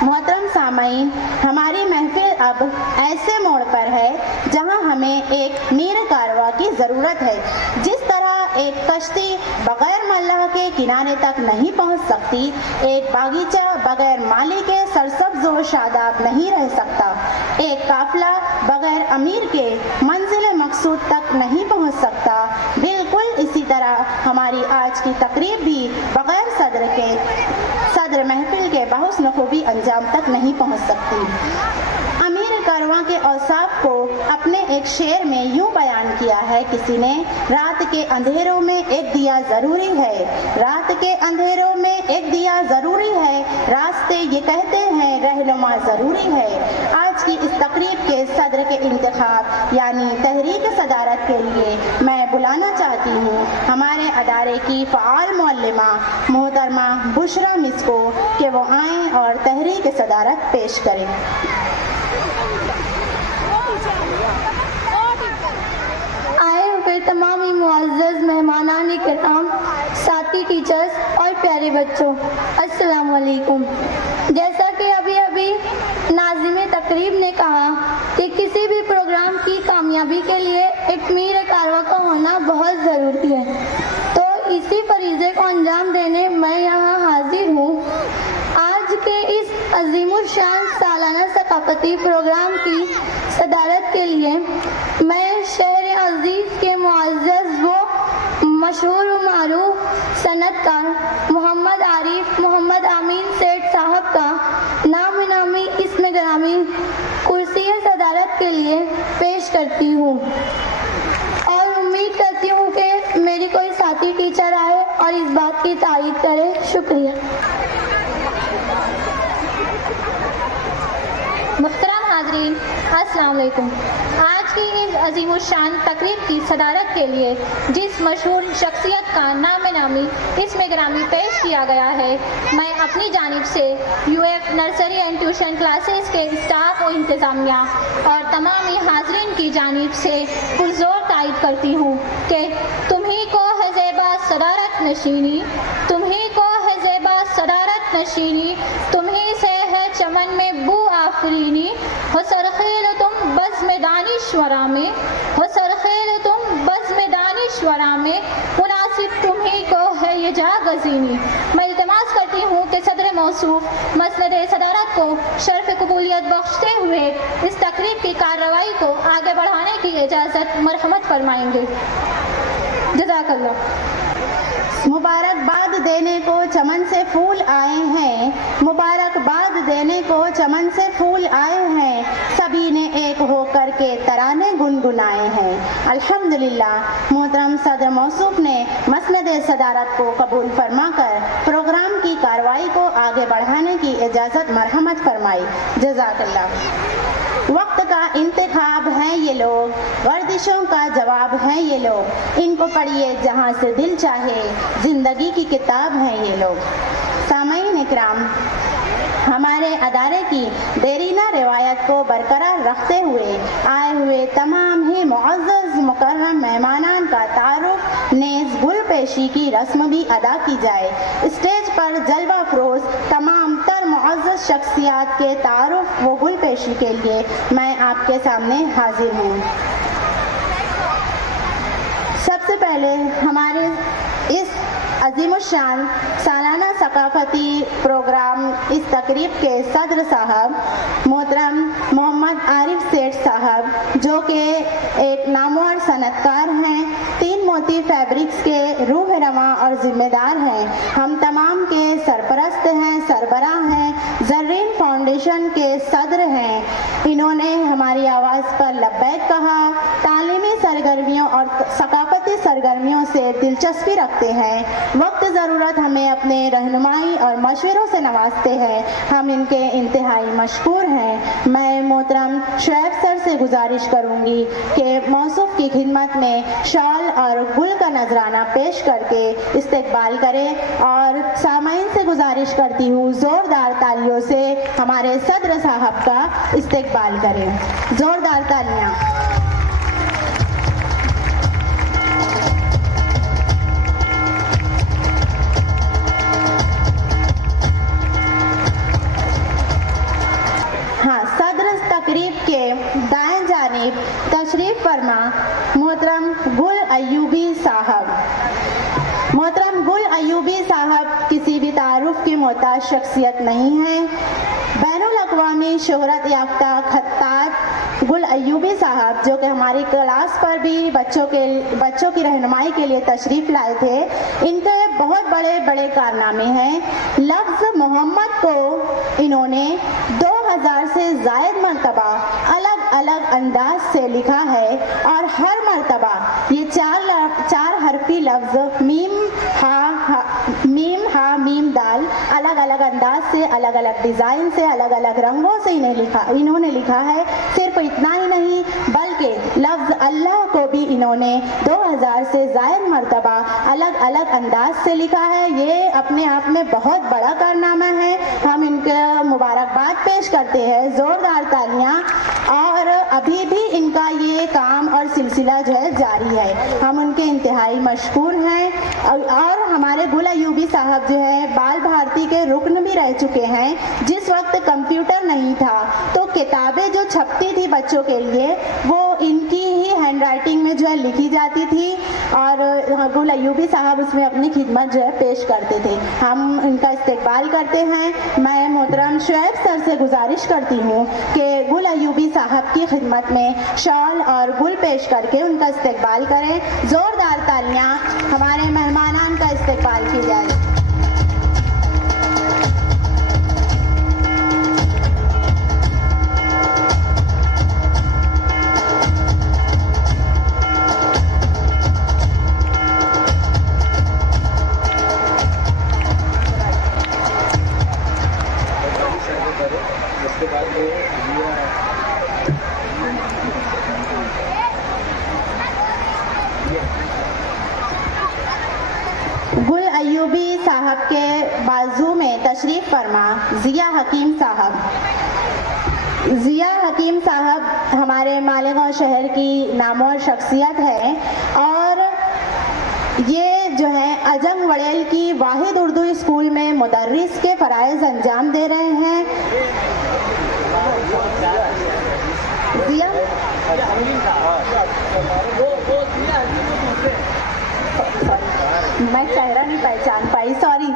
محترم سامعین، ہماری محفل اب ایسے موڑ پر ہے جہاں ہمیں ایک میر کارواں کی ضرورت ہے۔ جس طرح ایک کشتی بغیر ملاح کے کنارے تک نہیں پہنچ سکتی، ایک باغیچہ بغیر مالی کے سرسبز و شاداب نہیں رہ سکتا، ایک قافلہ بغیر امیر کے منزل مقصود تک نہیں پہنچ سکتا، بالکل اسی طرح ہماری آج کی تقریب بھی بغیر صدر محفل کے بحسن خوبی انجام تک نہیں پہنچ سکتی۔ امیر کارواں کے اوصاف کو اپنے ایک شعر میں یوں بیان کیا ہے کسی نے: رات کے اندھیروں میں ایک دیا ضروری ہے، رات کے اندھیروں میں ایک دیا ضروری ہے، راستے یہ کہتے ہیں رہنما ضروری ہے۔ آج کی اس تقریب کے صدر کے انتخاب یعنی تحریک صدارت کے لیے میں بلانا چاہتی ہوں ہمارے ادارے کی فعال معلمہ محترمہ بشرا مس کو کہ وہ آئیں اور تحریک صدارت پیش کریں۔ آئے ہوئے تمام معزز مہمانان کرام، ساتھی ٹیچرز اور پیارے بچوں، السلام علیکم۔ جیسا کہ ابھی ناظم تقریب نے کہا کہ کسی بھی پروگرام کی کامیابی کے لیے ایک میر کارواں کا ہونا بہت ضروری ہے، تو اسی فریضے کو انجام دینے میں یہاں حاضر ہوں۔ آج کے اس عظیم الشان سالانہ ثقافتی پروگرام کی صدارت کے لیے میں شہر عزیز کے معزز و مشہور و معروف صنعت کار محمد عارف محمد امین سیٹھ صاحب کا نام نامی اسم گرامی کرسی صدارت کے لیے پیش کرتی ہوں، اور امید کرتی ہوں کہ میری کوئی ساتھی ٹیچر آئے اور اس بات کی تائید کرے۔ شکریہ۔ محترم حاضرین، السلام علیکم۔ آج کی اس عظیم الشان تقریب کی صدارت کے لیے جس مشہور شخصیت کا نام نامی اسم گرامی پیش کیا گیا ہے، میں اپنی جانب سے UF nursery and tuition classes کے اسٹاف و انتظامیہ اور تمام حاضرین کی جانب سے پرزور تائید کرتی ہوں کہ تمہیں کو ہے زیبا صدارت نشینی، تمہیں کو ہے زیبا صدارت نشینی، تمہیں سے ہے چمن میں بو آفرینی، ہو سرخیل تم بزم دانشورا میں، ہو سرخیل تم بزم دانشورا میں، مناسب تمہیں کو ہے یہ جا گزینی۔ میں التماس کرتی ہوں کہ صدر موصوف مسند صدارت کو شرف قبولیت بخشتے ہوئے اس تقریب کی کارروائی کو آگے بڑھانے کی اجازت مرحمت فرمائیں گے۔ جزاک اللہ۔ مبارکباد دینے کو چمن سے پھول آئے ہیں، مبارکباد دینے کو چمن سے پھول آئے ہیں، سبھی نے ایک ہو کر کے ترانے گنگنائے ہیں۔ الحمدللہ، محترم صدر موصوف نے مسند صدارت کو قبول فرما کر پروگرام کی کارروائی کو آگے بڑھانے کی اجازت مرحمت فرمائی۔ جزاک اللہ۔ وقت کا انتخاب ہیں یہ لوگ، ورزشوں کا جواب ہیں یہ لوگ، ان کو پڑھیے جہاں سے دل چاہے، زندگی کی کتاب ہیں یہ لوگ۔ سامعین اکرام، ہمارے ادارے کی دیرینہ روایت کو برقرار رکھتے ہوئے آئے ہوئے تمام ہی معزز مکرم مہمانان کا تعارف نیز گل پیشی کی رسم بھی ادا کی جائے۔ اسٹیج پر جلوہ افروز تمام تر معزز شخصیات کے تعارف و گل پیشی کے لیے میں آپ کے سامنے حاضر ہوں۔ سب سے پہلے ہمارے اس عظیم الشان سالانہ ثقافتی پروگرام اس تقریب کے صدر صاحب محترم محمد عارف سیٹھ صاحب، جو کہ ایک نامور صنعت کار ہیں، تین موتی فیبرکس کے روح رواں اور ذمہ دار ہیں، ہم تمام کے سرپرست ہیں، سربراہ ہیں، زرین فاؤنڈیشن کے صدر ہیں۔ انہوں نے ہماری آواز پر لبیک کہا، تعلیمی سرگرمیوں اور ثقافتی سرگرمیوں سے دلچسپی رکھتے ہیں، وقت ضرورت ہمیں اپنے رہنمائی اور مشوروں سے نوازتے ہیں، ہم ان کے انتہائی مشکور ہیں۔ میں محترم شعیب سر سے گزارش کروں گی کہ موصوف کی خدمت میں شال اور گل کا نذرانہ پیش کر کے استقبال کریں، اور سامعین سے گزارش کرتی ہوں زوردار تالیوں سے ہمارے صدر صاحب کا استقبال کریں۔ زوردار تالیاں۔ अय्यूबी साहब किसी भी तारुफ की मोहताज शख्सियत नहीं है। बैनुल अक़वामी शोहरत याफ्ता खत्तात गुल अय्यूबी साहब, जो कि हमारी क्लास पर भी बच्चों की रहनुमाई के लिए तशरीफ़ लाए थे, इनके बहुत बड़े बड़े कारनामे हैं। लफ्ज़ मोहम्मद को इन्होंने 2000 से ज़ायद मरतबा अलग अलग अंदाज से लिखा है और हर मरतबा ये चार हरफी लफ्ज़ मीम हा मीम दाल अलग अलग अंदाज से, अलग अलग डिज़ाइन से, अलग अलग रंगों से इन्होंने लिखा है। सिर्फ इतना ही नहीं बल्कि लफ्ज़ अल्लाह को भी इन्होंने 2000 से ज़ायद मरतबा अलग अलग अंदाज से लिखा है। ये अपने आप में बहुत बड़ा कारनामा है। हम इनके मुबारकबाद पेश करते हैं, ज़ोरदार तालियां। और अभी भी इनका ये काम और सिलसिला जो है जारी है। हम उनके इंतहाई मशकूर हैं। और हमारे गुल अय्यूबी साहब जो है बाल भारती के रुकन भी रह चुके हैं। जिस वक्त कंप्यूटर नहीं था तो किताबें जो छपती थी बच्चों के लिए वो इनकी ही हैंड राइटिंग में जो है लिखी जाती थी और गुल अय्यूबी साहब उसमें अपनी खिदमत जो है पेश करते थे। हम इनका इस्तकबाल करते हैं। मैं मोहतरम शुएब सर से गुजारिश करती हूँ कि गुल अय्यूबी साहब की खिदमत में शॉल और गुल पेश करके उनका इस्तकबाल करें। ज़ोरदार तालियां हमारे मेहमानान का इस्तकबाल की जाए। गुल अय्यूबी साहब के बाजू में तशरीफ़ फरमा ज़िया हकीम साहब। ज़िया हकीम साहब हमारे मालेगांव शहर की नामवर शख्सियत है और ये जो है अजम वड़ेल की वाहिद उर्दू स्कूल में मुदर्रिस के फ़राइज़ अंजाम दे रहे हैं। ज़िया मैं चेहरा नहीं पहचान पाई, सॉरी।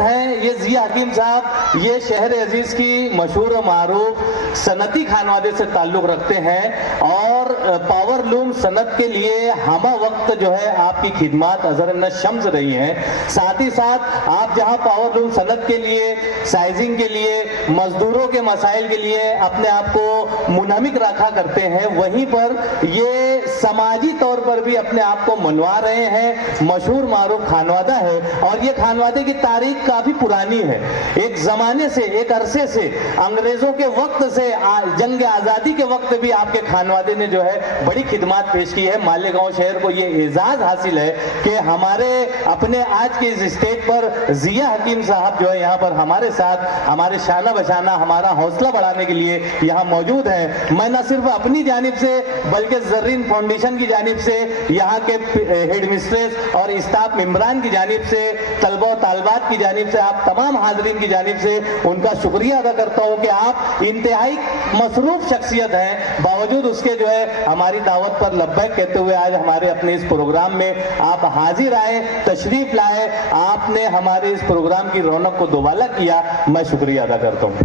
है ये ज़िया हकीम साहब, ये शहर अजीज की मशहूर व मारूफ सनती खानवादे से ताल्लुक़ रखते हैं और पावर लूम सनत के लिए हमा वक्त जो है आपकी खिदमत अज़र न शम्स रही हैं। साथ ही साथ आप जहां पावर लूम सनत के लिए, साइजिंग के लिए, मजदूरों के मसाइल के लिए अपने आप को मुनहमिक रखा करते हैं, वहीं पर ये समाजी तौर पर भी अपने आप को मनवा रहे हैं। मशहूर मारूफ खानवादा है और ये खानवादे की तारीख काफी पुरानी है। एक जमाने से, एक अरसे से, अंग्रेजों के वक्त से, जंग आजादी के वक्त भी आपके खानवादे ने जो है बड़ी खिदमत पेश की है। मालेगांव शहर को ये एजाज हासिल है कि हमारे अपने आज के इस स्टेज पर ज़िया हकीम साहब जो है यहाँ पर हमारे साथ हमारे शाना बशाना, हमारा हौसला बढ़ाने के लिए यहाँ मौजूद है। मैं न सिर्फ अपनी जानिब से बल्कि ज़र्रीन फाउंडेशन की जानिब से, यहाँ के हेड मिस्ट्रेस और स्टाफ मेंबरान की जानिब से, तलबा और तालबात की जानिब से, आप तमाम हाजरीन की जानिब से उनका शुक्रिया अदा करता हूँ कि आप इंतहाई मसरूफ शख्सियत हैं, बावजूद उसके जो है हमारी दावत पर लब्बैक कहते हुए आज हमारे अपने इस प्रोग्राम में आप हाजिर आए, तशरीफ लाए, आपने हमारे इस प्रोग्राम की रौनक को दोबाला किया। मैं शुक्रिया अदा करता हूँ।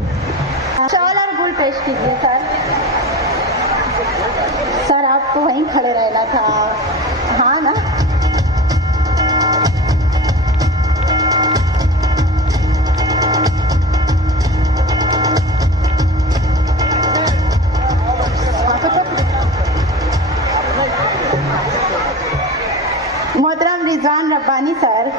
शॉल और गुल पेश कीजिए सर। सर आपको वहीं खड़े रहना था, हाँ ना? मोहतरम रिजवान रब्बानी सर,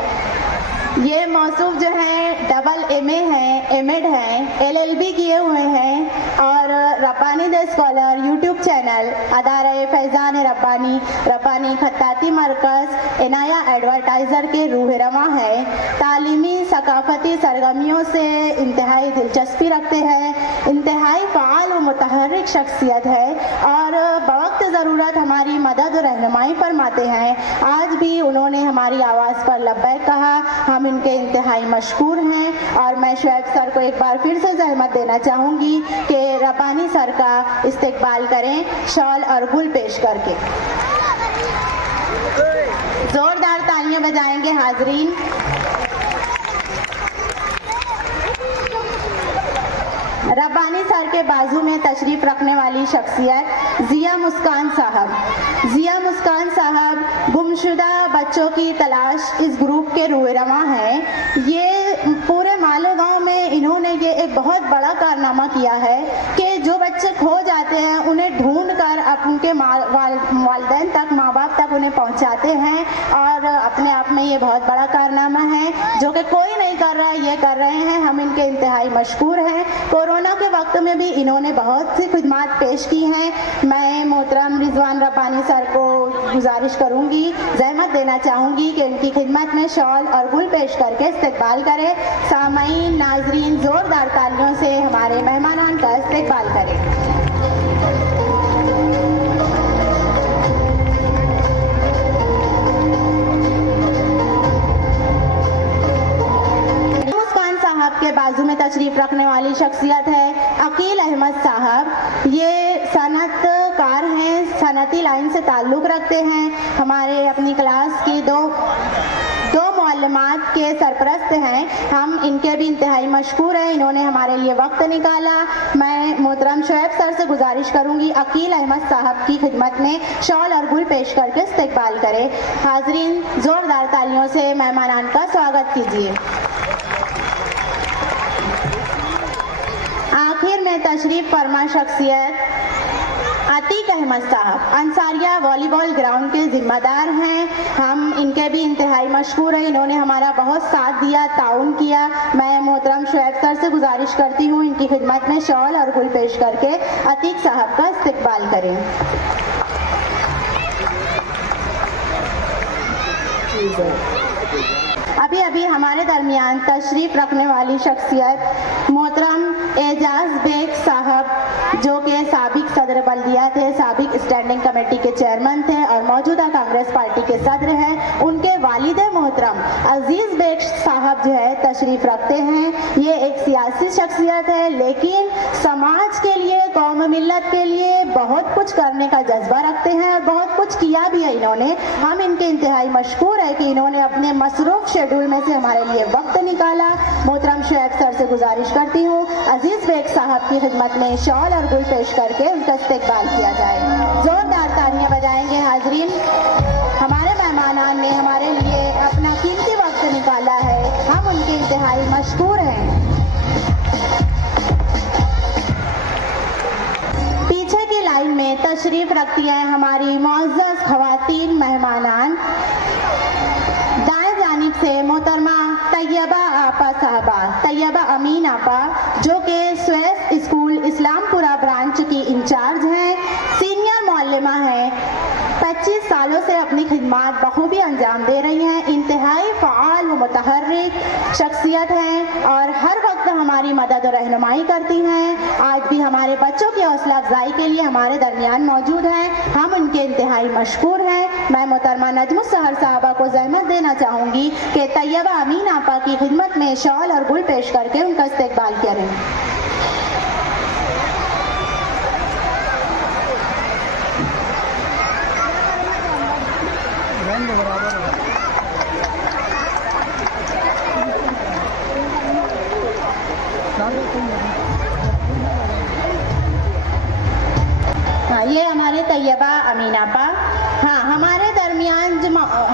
ये मौसूफ जो है डबल MA हैं, एमएड हैं, LLB किए हुए हैं और Rabbani the scholar YouTube channel, अदारे फैज़ान रब्बानी खत्ताती मरकज़, इनाया एडवर्टाइज़र के रूह रवां है। तालीमी सकाफती सरगर्मियों से इंतहाई दिलचस्पी रखते हैं, इंतहाई फ़आल व मुतहर्रिक शख्सियत है और बवक्त ज़रूरत हमारी मदद और रहनुमाई फरमाते हैं। आज भी उन्होंने हमारी आवाज़ पर लब्बैक कहा। हम इनके इंतहाई मशकूर हैं और मैं शुएब सर को एक बार फिर से ज़हमत देना चाहूँगी कि रब्बानी सर का इस्तकबाल करें शॉल और गुल पेश करके। तालियां बजाएंगे हाजरीन। रब्बानी सर के बाजू में तशरीफ रखने वाली शख्सियत जिया मुस्कान साहब। जिया मुस्कान साहब गुमशुदा बच्चों की तलाश इस ग्रुप के रूहरमा हैं। ये पूरे मालेगांव में इन्होंने ये एक बहुत बड़ा कारनामा किया है कि जो बच्चे खो जाते हैं उन्हें ढूंढ कर उनके वालिदैन तक, माँ बाप तक उन्हें पहुँचाते हैं, और अपने आप में ये बहुत बड़ा कारनामा है जो कि कोई नहीं कर रहा, ये कर रहे हैं। हम इनके इंतहाई मशकूर हैं। कोरोना के वक्त में भी इन्होंने बहुत सी खिदमत पेश की हैं। मैं मोहतरम रिजवान रब्बानी सर को गुजारिश करूंगी, जहमत देना चाहूंगी कि इनकी खिदमत में शॉल और गुल पेश करके इस्तकबाल करें। सामाईन, नाजरीन जोरदार तालियों से हमारे मेहमानान का इस्तकबाल करें। के बाजू में तशरीफ रखने वाली शख्सियत है अकील अहमद साहब। ये सनतकार हैं, सनती लाइन से ताल्लुक़ रखते हैं। हमारे अपनी क्लास की दो मुअल्लिमात के सरपरस्त हैं। हम इनके भी इंतहाई मशकूर हैं, इन्होंने हमारे लिए वक्त निकाला। मैं मोहतरम शोएब सर से गुजारिश करूंगी अकील अहमद साहब की खिदमत में शॉल और गुल पेश करके इस्तकबाल करें। हाजरीन जोरदार तालियों से मेहमानान का स्वागत कीजिए। आखिर में तशरीफ फरमा शख्सियत अतीक अहमद साहब अंसारिया वॉलीबॉल ग्राउंड के जिम्मेदार हैं। हम इनके भी इंतहाई मशहूर हैं, इन्होंने हमारा बहुत साथ दिया, ताउन किया। मैं मोहतरम शोएब सर से गुजारिश करती हूँ इनकी खिदमत में शॉल और गुल पेश करके अतीक साहब का इस्तकबाल करें। अभी अभी हमारे दरमियान तशरीफ रखने वाली शख्सियत मोहतरम एजाज बेग साहब, जो कि साबिक सदर बल्दिया थे, साबिक स्टैंडिंग कमेटी के चेयरमैन थे और मौजूदा कांग्रेस पार्टी के सदर हैं। उनके वालिद मोहतरम अजीज बेग साहब जो है तशरीफ रखते हैं। ये एक सियासी शख्सियत है, लेकिन समाज के लिए, कौम मिल्लत के लिए बहुत कुछ करने का जज्बा रखते हैं और बहुत कुछ किया भी है इन्होंने। हम इनके इंतहाई मशकूर है कि इन्होंने अपने मसरूफ शेड्यूल में से हमारे लिए वक्त निकाला। मोहतरम शोएब सर से गुजारिश करती हूँ अजीज बेग साहब की खिदमत में शॉल और गुल पेश करके उनका इस्तकबाल किया जाए। जोरदार तालियां बजाएंगे हाजरीन। हमारे मेहमानान ने हमारे लिए अपना कीमती वक्त निकाला है, हम उनके इंतहाई मशकूर हैं। पीछे की लाइन में तशरीफ रखती हैं हमारी मुअज़्ज़ज़ ख़वातीन मेहमानान। से मोहतरमा तैयबा आपा साहबा, तैयबा अमीन आपा, जो कि स्वेस स्कूल इस्लामपुरा ब्रांच की इंचार्ज हैं, सीनियर मौल्लिमा हैं, 25 सालों से अपनी खिदमत बखूबी अंजाम दे रही हैं। इंतहाई फ़आल व मुतहर्रिक शख्सियत हैं और हर वक्त हमारी मदद और रहनुमाई करती हैं। आज भी हमारे बच्चों की हौसला अफजाई के लिए हमारे दरमियान मौजूद हैं। हम उनके इंतहाई मशकूर हैं। मैं मोहतरमा नजमुस सहर साहबा को ज़हमत देना चाहूँगी कि तैयबा अमीन आपा की खिदमत में शॉल और गुल पेश करके उनका इस्तकबाल करें। ये हमारे तैयबा अमीन आपा। हाँ, हमारे दरमियान जो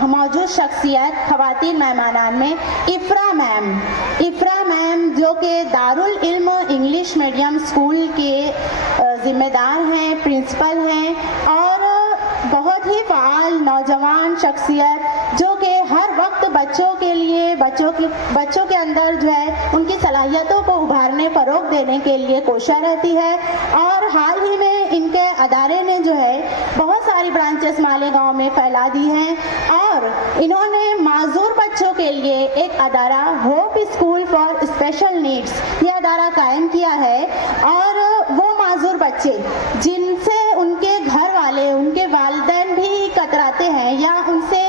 मौजूद शख्सियत ख़वातीन मेहमानान में इफ्रा मैम जो कि दारुल इल्म इंग्लिश मीडियम स्कूल के ज़िम्मेदार हैं, प्रिंसिपल हैं और बहुत ही फ़आल नौजवान शख्सियत जो कि हर वक्त बच्चों के लिए, बच्चों के अंदर जो है उनकी सलाहियतों को उभारने, फ़रोग़ देने के लिए कोशिश रहती है। और हाल ही में इनके अदारे ने जो है बहुत सारी ब्रांचेस मालेगांव में फैला दी हैं और इन्होंने माजूर बच्चों के लिए एक अदारा Hope School for Special Needs ये अदारा कायम किया है। और वो माजूर बच्चे जिनसे उनके घर वाले, उनके वालिदैन भी कतराते हैं या उनसे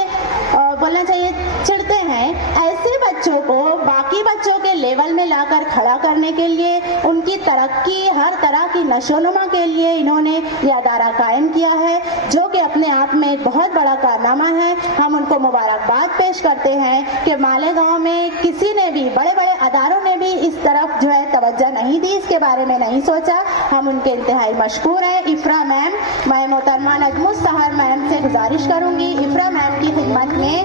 बोलना चाहिए चिढ़ते हैं, ऐसे बच्चों को बाकी बच्चों के लेवल में लाकर کھڑا کرنے کے لیے، ان کی ترقی، ہر طرح کی نشو و نما کے لیے انہوں نے یہ ادارہ قائم کیا ہے، جو کہ اپنے آپ میں ایک بہت بڑا کارنامہ ہے۔ ہم ان کو مبارکباد پیش کرتے ہیں کہ مالیگاؤں میں کسی نے بھی، بڑے بڑے اداروں نے بھی اس طرف جو ہے توجہ نہیں دی، اس کے بارے میں نہیں سوچا۔ ہم ان کے انتہائی مشکور ہیں۔ افرا میم، میں محترمہ نجم السحر میم سے گزارش کروں گی افرا میم کی خدمت میں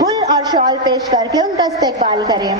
گل اور شال پیش کر کے ان کا استقبال کریں۔